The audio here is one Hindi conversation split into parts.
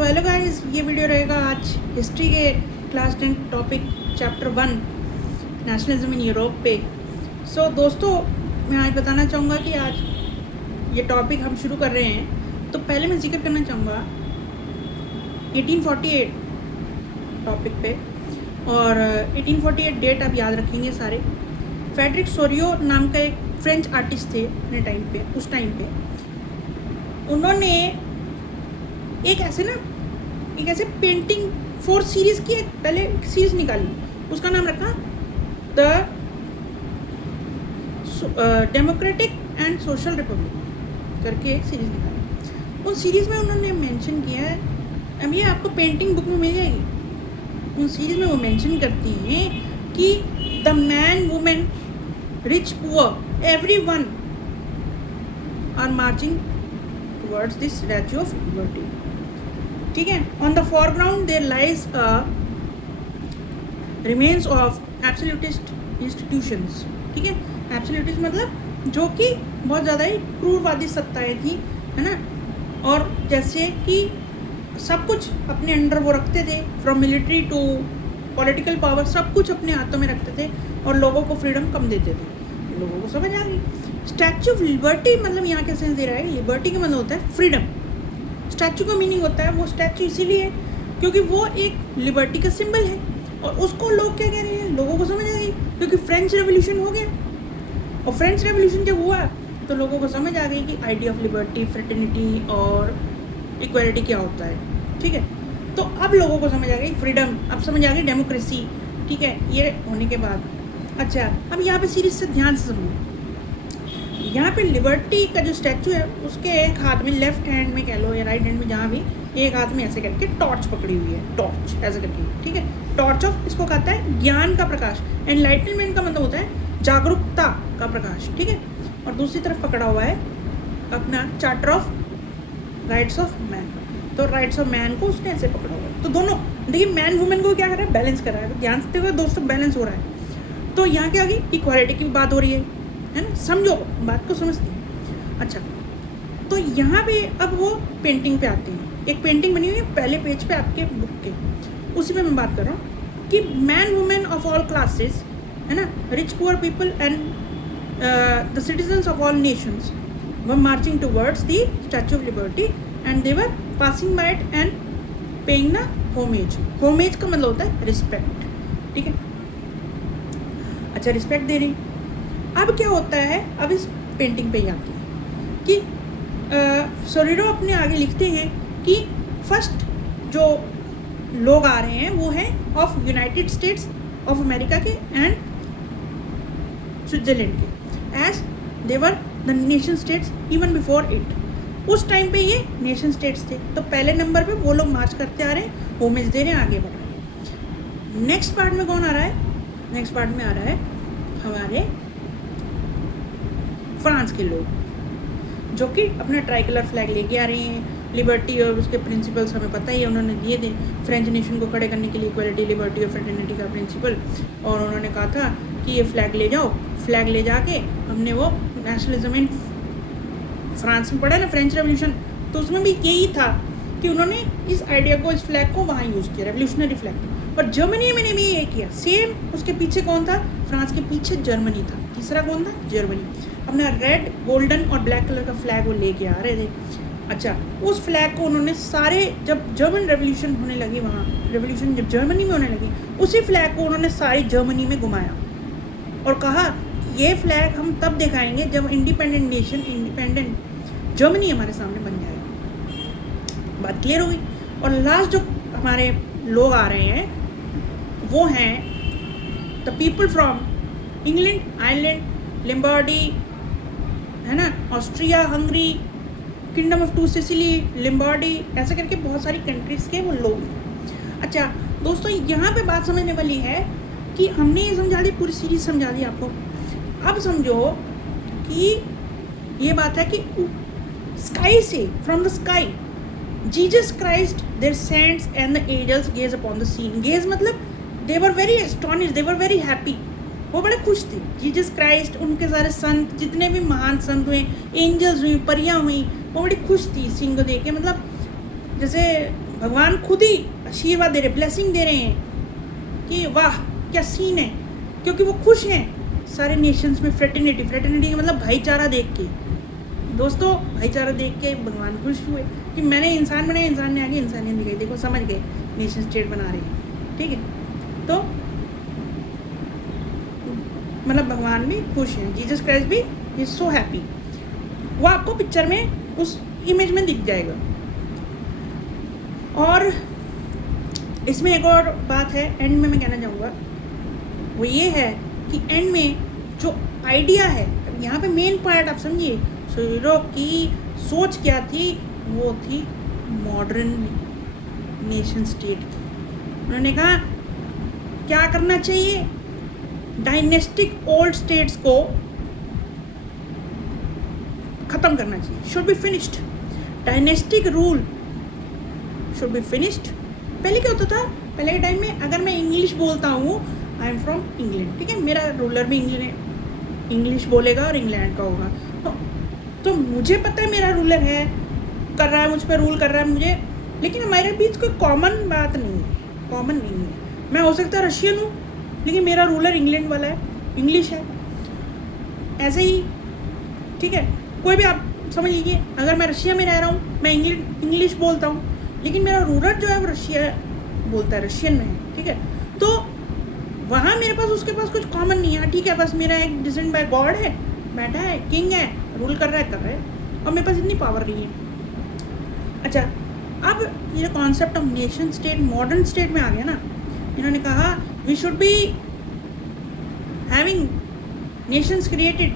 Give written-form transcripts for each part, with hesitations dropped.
तो हेलो गाइस, ये वीडियो रहेगा आज हिस्ट्री के class 10 topic chapter 1 nationalism in Europe पे। सो दोस्तों, मैं आज बताना चाहूँगा कि आज ये टॉपिक हम शुरू कर रहे हैं। तो पहले मैं जिक्र करना चाहूँगा 1848 टॉपिक पे, और 1848 डेट आप याद रखेंगे सारे। फ्रेडरिक सोरियो नाम का एक फ्रेंच आर्टिस्ट थे अपने टाइम पे, उस टाइम पे उन्होंने एक ऐसे पेंटिंग 4 सीरीज़ की पहले एक सीरीज़ निकाली, उसका नाम रखा the democratic and social Republic करके एक सीरीज़ निकाली। उन सीरीज़ में उन्होंने मेंशन किया है, अब ये आपको पेंटिंग बुक में मिल जाएगी। उन सीरीज़ में वो मेंशन करती हैं कि the man women rich poor everyone are marching towards this Statue of Liberty. ठीक है, on the foreground there lies remains of absolutist institutions. ठीक है, एब्सोल्यूटिस्ट मतलब जो कि बहुत ज़्यादा ही क्रूरवादी सत्ताएं थी, है ना। और जैसे कि सब कुछ अपने अंडर वो रखते थे, from military to political power, सब कुछ अपने हाथों में रखते थे और लोगों को फ्रीडम कम देते थे। लोगों को समझ आ गई। स्टैच्यू ऑफ लिबर्टी मतलब यहाँ क्या सेंस दे रहा है, लिबर्टी का मतलब होता है फ्रीडम। स्टैचू का मीनिंग होता है, वो स्टैचू इसीलिए है क्योंकि वो एक लिबर्टी का सिंबल है। और उसको लोग क्या कह रहे हैं, लोगों को समझ आ गई क्योंकि फ्रेंच रेवोल्यूशन हो गया। और फ्रेंच रेवोल्यूशन जब हुआ तो लोगों को समझ आ गई कि आइडिया ऑफ लिबर्टी, फ्रेटर्निटी और इक्वालिटी क्या होता है। ठीक है, तो अब लोगों को समझ आ गई फ्रीडम, अब समझ आ गई डेमोक्रेसी। ठीक है, ये होने के बाद अच्छा, अब यहाँ पे सीरीज से ध्यान से समझो। यहाँ पे लिबर्टी का जो स्टैचू है उसके एक हाथ में, लेफ्ट हैंड में कह लो या राइट हैंड में, जहाँ भी एक हाथ में ऐसे करके टॉर्च पकड़ी हुई है, टॉर्च ऐसे करके। ठीक है, टॉर्च ऑफ, इसको कहता है ज्ञान का प्रकाश। एनलाइटनमेंट का मतलब होता है जागरूकता का प्रकाश। ठीक है, और दूसरी तरफ पकड़ा हुआ है अपना charter of rights of man. तो राइट्स ऑफ मैन को उसने ऐसे पकड़ा हुआ है। तो दोनों देखिए, मैन वुमेन को क्या कर रहा है, बैलेंस कर रहा है। ध्यान से देखो दोस्तों, बैलेंस हो रहा है। तो यहाँ क्या आ गई, इक्वालिटी की बात हो रही है ना। समझो बात को, समझते हैं। अच्छा, तो यहाँ पे अब वो पेंटिंग पे आते हैं। एक पेंटिंग बनी हुई है पहले पेज पे आपके बुक के, उसी में मैं बात कर रहा हूँ कि man women of all classes, है ना, rich poor people and the citizens of all Nations were marching towards the statue of liberty and they were passing by it and paying the homage. Homage का मतलब होता है रिस्पेक्ट। ठीक है, अच्छा, रिस्पेक्ट दे रही। अब क्या होता है, अब इस पेंटिंग पे ही आती है कि सोरिरो अपने आगे लिखते हैं कि फर्स्ट जो लोग आ रहे हैं वो हैं of United States of America के एंड स्विट्जरलैंड के, as they were the nation states even before it. उस टाइम पे ये नेशन स्टेट्स थे, तो पहले नंबर पे वो लोग मार्च करते आ रहे हैं, होमेज दे रहे हैं, आगे बढ़ रहे हैं। नेक्स्ट पार्ट में कौन आ रहा है, नेक्स्ट पार्ट में आ रहा है हमारे फ्रांस के लोग, जो कि अपना ट्राई कलर फ्लैग लेके आ रहे हैं। लिबर्टी और उसके प्रिंसिपल्स हमें पता ही है, उन्होंने दिए थे फ्रेंच नेशन को खड़े करने के लिए, इक्वलिटी, लिबर्टी और फ्रेटर्निटी का प्रिंसिपल। और उन्होंने कहा था कि ये फ्लैग ले जाओ। फ्लैग ले जाके हमने वो नेशनलिज्म इन फ्रांस में पढ़ा ना, फ्रेंच रेवोल्यूशन, तो उसमें भी यही था कि उन्होंने इस आइडिया को, इस फ्लैग को वहाँ यूज़ किया, रेवोल्यूशनरी फ्लैग। और जर्मनी में भी ये किया सेम। उसके पीछे कौन था, फ्रांस के पीछे जर्मनी था। तीसरा कौन था, जर्मनी। अपना रेड, गोल्डन और ब्लैक कलर का फ्लैग वो लेके आ रहे थे। अच्छा, उस फ्लैग को उन्होंने सारे, जब जर्मन रेवोल्यूशन होने लगी, वहाँ रेवोल्यूशन जब जर्मनी में होने लगी, उसी फ्लैग को उन्होंने सारी जर्मनी में घुमाया और कहा ये फ्लैग हम तब दिखाएंगे जब इंडिपेंडेंट नेशन, इंडिपेंडेंट जर्मनी हमारे सामने बन जाएगा। बात क्लियर हो गई। और लास्ट जो हमारे लोग आ रहे हैं वो हैं the people from England, Ireland, Lombardy, है ना, Austria, Hungary, kingdom of two Sicily, Lombardy, ऐसे करके बहुत सारी कंट्रीज़ के वो लोग हैं। अच्छा दोस्तों, यहाँ पे बात समझने वाली है कि हमने ये समझा दी, पूरी सीरीज समझा दी आपको। अब समझो कि ये बात है कि स्काई से, from the sky Jesus Christ there saints and the angels gaze upon the scene. Gaze मतलब they were very astonished, they were very happy, वो बड़े खुश थे। जीसस क्राइस्ट, उनके सारे संत, जितने भी महान संत हुए, एंजल्स हुई, परियां हुई, वो बड़ी खुश थी सीन को देख के। मतलब जैसे भगवान खुद ही आशीर्वाद दे रहे, ब्लेसिंग दे रहे हैं कि वाह क्या सीन है, क्योंकि वो खुश हैं सारे नेशंस में। फ्रेटर्निटी, फ्रेटर्निटी मतलब भाईचारा देख के, दोस्तों भाईचारा देख के भगवान खुश हुए कि मैंने इंसान बनाया, इंसान ने आगे इंसानियत दिखाई। देखो समझ गए, नेशन स्टेट बना रहे हैं, ठीक है। तो मतलब भगवान भी खुश हैं, जीसस क्राइस्ट भी इज सो हैप्पी। वो आपको पिक्चर में उस इमेज में दिख जाएगा। और इसमें एक और बात है एंड में मैं कहना चाहूँगा, वो ये है कि एंड में जो आइडिया है, यहाँ पे मेन पॉइंट आप समझिए, सूर्यो की सोच क्या थी, वो थी मॉडर्न नेशन स्टेट की। उन्होंने कहा क्या करना चाहिए, डायनेस्टिक ओल्ड स्टेट्स को खत्म करना चाहिए, should be finished, dynastic rule should be finished. पहले क्या होता था, पहले के टाइम में अगर मैं इंग्लिश बोलता हूँ, आई एम फ्रॉम इंग्लैंड, ठीक है, मेरा रूलर भी इंग्लिश बोलेगा और इंग्लैंड का होगा, तो मुझे पता है मेरा रूलर है, कर रहा है, मुझ पर रूल कर रहा है मुझे, लेकिन हमारे बीच कोई कॉमन बात नहीं है, कॉमन नहीं है। मैं हो सकता है रशियन हूँ, लेकिन मेरा रूलर इंग्लैंड वाला है, इंग्लिश है, ऐसे ही, ठीक है। कोई भी आप समझ लीजिए, अगर मैं रशिया में रह रहा हूँ, मैं इंग्लिश बोलता हूँ, लेकिन मेरा रूलर जो है वो रशिया बोलता है, रशियन में है, ठीक है। तो वहाँ मेरे पास उसके पास कुछ कॉमन नहीं है, ठीक है, बस मेरा एक डिसेंट बाय गॉड है, बैठा है, किंग है, रूल कर रहा है, और मेरे पास इतनी पावर नहीं है। अच्छा, अब ये concept of nation state modern state में आ गया ना, इन्होंने कहा we should be having nations created,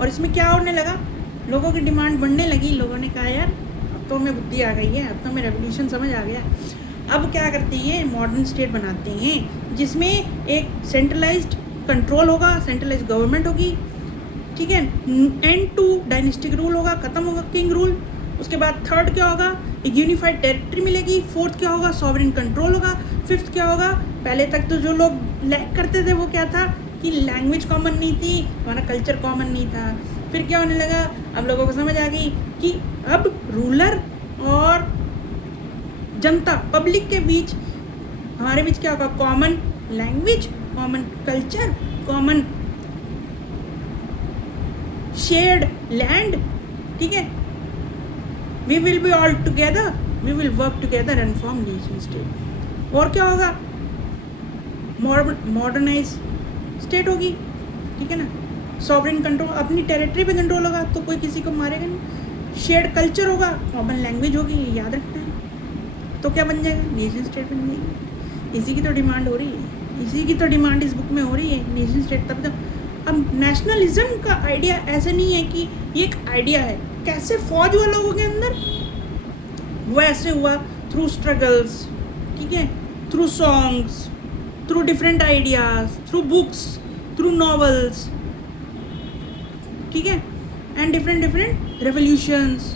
और इसमें क्या होने लगा, लोगों की डिमांड बढ़ने लगी, लोगों ने कहा यार अब तो हमें बुद्धि आ गई है, अब तो हमें रेवोल्यूशन समझ आ गया, अब क्या करते हैं, मॉडर्न स्टेट बनाते हैं जिसमें एक सेंट्रलाइज्ड कंट्रोल होगा, सेंट्रलाइज्ड गवर्नमेंट होगी, ठीक है, एंड टू डायनेस्टिक रूल होगा, खत्म होगा किंग रूल। उसके बाद थर्ड क्या होगा, एक यूनिफाइड टेरिटरी मिलेगी। फोर्थ क्या होगा, सॉवरेन कंट्रोल होगा। फिफ्थ क्या होगा, पहले तक तो जो लोग लैक करते थे वो क्या था कि लैंग्वेज कॉमन नहीं थी, हमारा कल्चर कॉमन नहीं था। फिर क्या होने लगा, अब लोगों को समझ आ गई कि अब रूलर और जनता पब्लिक के बीच, हमारे बीच क्या होगा, common language, common culture, common shared land, ठीक है। We will be all together, we will work together and form nation state. और क्या होगा, मॉडर्नाइज स्टेट होगी, ठीक है ना, सॉवरेन कंट्रोल, अपनी टेरिटरी पे कंट्रोल होगा तो कोई किसी को मारेगा नहीं, शेयर्ड कल्चर होगा, कॉमन लैंग्वेज होगी, ये याद रखना है, तो क्या बन जाएगा, नेशन स्टेट बन जाएगी। इसी की तो डिमांड हो रही है, इसी की तो डिमांड इस बुक में हो रही है, नेशन स्टेट। तब तक अब नेशनलिज्म का आइडिया ऐसे नहीं है कि ये एक आइडिया है, कैसे फौज हुआ लोगों के अंदर, वो ऐसे हुआ थ्रू स्ट्रगल्स, ठीक है, through songs, through different ideas, through books, through novels, ठीक है, एंड डिफरेंट रेवोल्यूशंस,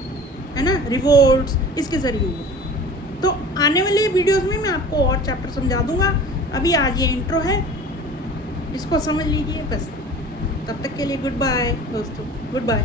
है ना, रिवोल्ट्स, इसके जरिए हुआ। तो आने वाले वीडियोस में मैं आपको और चैप्टर समझा दूंगा। अभी आज ये इंट्रो है, इसको समझ लीजिए बस। तब तक के लिए गुड बाय दोस्तों, गुड बाय।